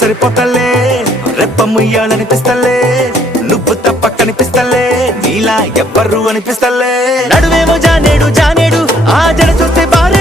సరిపోతలే రెప్ప ముయ్యాలనిపిస్తలే నువ్వు తప్ప కనిపిస్తలే నీలా ఎవ్వరు అనిపిస్తలే నడువేమో జానేడు జానేడు ఆ జడ చూస్తే బారు